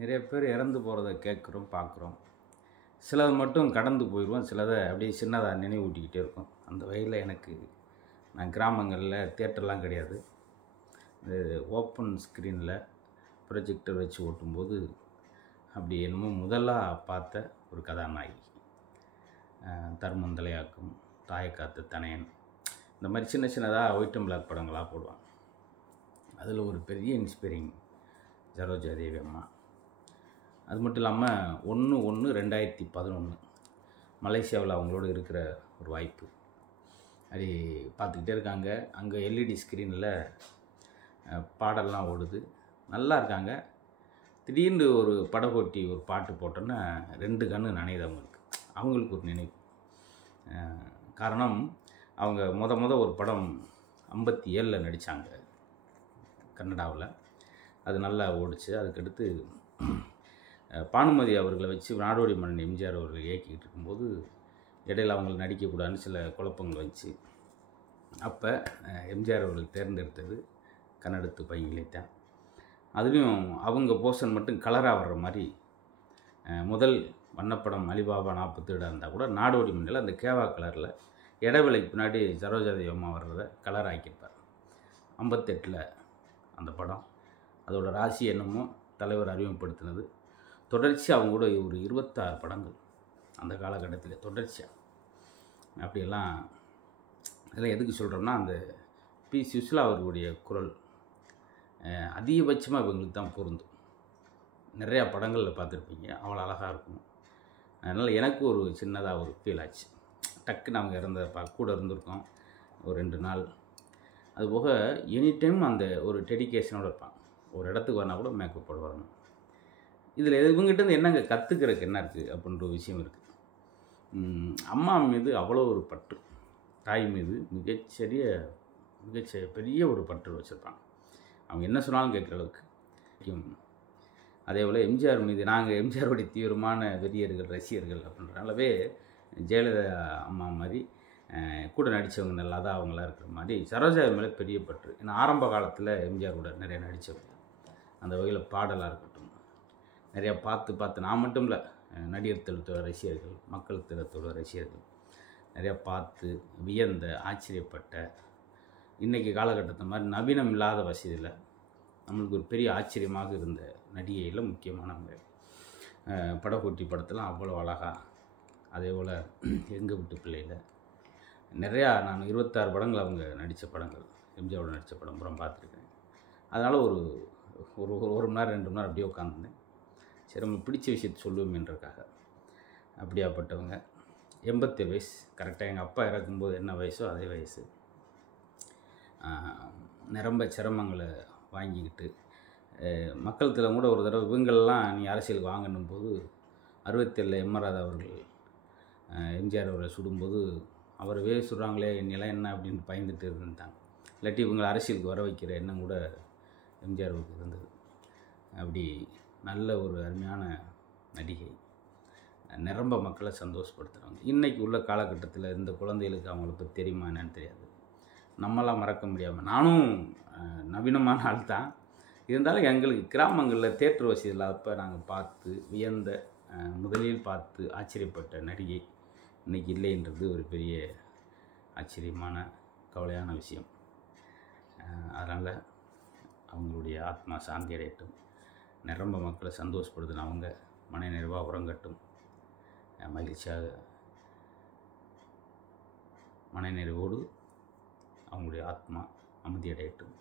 நிறைய பேர் இறந்து போகிறத கேட்குறோம், பார்க்குறோம். சிலது மட்டும் கடந்து போயிடுவோம், சிலதை அப்படியே சின்னதாக நினைவூட்டிக்கிட்டே இருக்கும். அந்த வகையில் எனக்கு நான் கிராமங்களில் தியேட்டர்லாம் கிடையாது. இந்த ஓப்பன் ஸ்க்ரீனில் ப்ரொஜெக்டர் வச்சு ஓட்டும்போது அப்படி என்னமோ முதலாக பார்த்த ஒரு கதாநாயகி. தர்மம் தலையாக்கும், தாயக்காத்த தனையன், இந்த மாதிரி சின்ன சின்னதாக ஒயிட் அண்ட் பிளாக் படங்களாக போடுவாங்க. அதில் ஒரு பெரிய இன்ஸ்பைரிங் சரோஜா தேவி அம்மா. அது மட்டும் இல்லாமல் 1/1/2011 மலேசியாவில் அவங்களோட இருக்கிற ஒரு வாய்ப்பு. அது பார்த்துக்கிட்டே இருக்காங்க. அங்கே எல்இடி ஸ்க்ரீனில் பாடல்லாம் ஓடுது, நல்லா இருக்காங்க. திடீர்னு ஒரு படகோட்டி ஒரு பாட்டு போட்டோன்னா 2 கண்ணு நனையுது அவங்களுக்கு. அவங்களுக்கு ஒரு நினைவு. காரணம், அவங்க முத ஒரு படம் 57 நடித்தாங்க கன்னடாவில். அது நல்லா ஓடிச்சு. அதுக்கடுத்து பானுமதி அவர்களை வச்சு நாடோடி மன்னன் எம்ஜிஆர் அவர்கள் இயக்கிக்கிட்டு இருக்கும்போது இடையில் அவங்களை நடிக்கக்கூடாதுன்னு சில குழப்பங்கள் வச்சு அப்போ எம்ஜிஆர் அவர்கள் தேர்ந்தெடுத்தது கன்னடத்து பையங்களைத்தான். அதுலேயும் அவங்க போர்ஷன் மட்டும் கலராக வர்ற மாதிரி முதல் வண்ணப்படம் அலிபாபா 47 இருந்தால் கூட நாடோடி மண்ணில் அந்த கேவா கலரில் இடைவெளிக்கு பின்னாடி சரோஜாதேவி அம்மா வர்றதை கலர் ஆக்கியிருப்பார். 58 அந்த படம். அதோட ராசி என்னமோ தலைவர் அறிமுகப்படுத்தினது. தொடர்ச்சியாக அவங்க கூட ஒரு 26 படங்கள் அந்த காலகட்டத்தில் தொடர்ச்சியாக. அப்படியெல்லாம் இதெல்லாம் எதுக்கு சொல்கிறோம்னா, அந்த பி. சுசிலா அவர்களுடைய குரல் அதிகபட்சமாக இவங்களுக்கு தான் பொருந்தும். நிறையா படங்களில் பார்த்துருப்பீங்க, அவ்வளோ அழகாக இருக்கும். அதனால் எனக்கு ஒரு சின்னதாக ஒரு ஃபீல் ஆச்சு. டக்குன்னு அவங்க இறந்த கூட இருந்திருக்கோம் ஒரு 2 நாள். அதுபோக எனி டைம் அந்த ஒரு டெடிக்கேஷனோடு இருப்பாங்க. ஒரு இடத்துக்கு வரனா கூட மேக்கப் போட வரணும். இதில் இவங்ககிட்ட என்னங்க கற்றுக்கிறதுக்கு என்ன இருக்குது அப்படின்ற ஒரு விஷயம் இருக்குது. அம்மா மீது அவ்வளோ ஒரு பற்று, தாய் மீது பெரிய ஒரு பற்று வச்சுருப்பாங்க. அவங்க என்ன சொன்னாலும் கேட்குற அளவுக்கு. அதே போல் எம்ஜிஆர் மீது நாங்கள் எம்ஜிஆருடைய தீவிரமான வெறியர்கள், ரசிகர்கள் அப்படின்றனாலவே ஜெயலலிதா அம்மா மாதிரி கூட நடித்தவங்க நல்லா தான் அவங்களாம் இருக்கிற மாதிரி சரோஜா மேலே பெரிய பற்று. ஏன்னா ஆரம்ப காலத்தில் எம்ஜிஆரோட நிறைய நடித்தவங்க. அந்த வகையில் பாடலாக இருக்கட்டும், நிறையா பார்த்து நான் மட்டும் இல்லை, நடிகர் திலத்தோட ரசிகர்கள், மக்கள் திலத்தோட ரசிகர்கள் நிறையா பார்த்து வியந்த, ஆச்சரியப்பட்ட, இன்றைக்கி காலகட்டத்தை மாதிரி நவீனம் இல்லாத வசதியில் நம்மளுக்கு ஒரு பெரிய ஆச்சரியமாக இருந்த நடிகையில் முக்கியமானவங்க. படகோட்டி படத்தெல்லாம் அவ்வளோ அழகாக, அதே போல் எங்கள் வீட்டு பிள்ளையில் நிறையா, நான் 26 படங்கள் அவங்க நடித்த படங்கள், எம்ஜிஆரோட நடித்த படம் பூரா பார்த்துருக்கேன். அதனால் ஒரு 1 மணி நேரம் 2 மணி நேரம் அப்படியே உட்காந்துருந்தேன். சரி, நம்ம பிடிச்ச விஷயத்தை சொல்லுவோமேன்றக்காக. அப்படியாப்பட்டவங்க. 87 வயசு கரெக்டாக. எங்கள் அப்பா இறக்கும்போது என்ன வயசோ அதே வயசு. நிரம்ப சிரமங்களை வாங்கிக்கிட்டு மக்கள் திலம் கூட ஒரு தடவை இவங்களெலாம் நீ அரசியலுக்கு வாங்கணும் போது 67 எம். ஆர். ராதா அவர்கள் எம்ஜிஆர் அவரை சுடும்போது அவரவே சுடுறாங்களே என் நிலை என்ன அப்படின்னு பயந்துட்டு இருந்தாங்க. இல்லாட்டி இவங்களை அரசியலுக்கு வர வைக்கிற எண்ணம் கூட எம்ஜிஆருக்கு இருந்தது. அப்படி நல்ல ஒரு அருமையான நடிகை, நிரம்ப மக்களை சந்தோஷப்படுத்துகிறாங்க. இன்றைக்கி உள்ள காலகட்டத்தில் இந்த குழந்தைகளுக்கு அவங்கள பற்றி தெரியுமா என்னன்னு தெரியாது. நம்மளாம் மறக்க முடியாமல், நானும் நவீனமான ஆள் தான் இருந்தாலும் எங்களுக்கு கிராமங்களில் தியேட்டர் வசதி இல்லாதப்போ நாங்கள் பார்த்து வியந்த, முதலில் பார்த்து ஆச்சரியப்பட்ட நடிகை இன்றைக்கி இல்லைன்றது ஒரு பெரிய ஆச்சரியமான கவலையான விஷயம். அதனால் அவங்களுடைய ஆத்மா சாந்தி அடையட்டும். நிரம்ப மக்களை சந்தோஷப்படுத்தின அவங்க மன நிறைவாக உறங்கட்டும். மகிழ்ச்சியாக மன நிறைவோடு அவங்களுடைய ஆத்மா அமைதியடையட்டும்.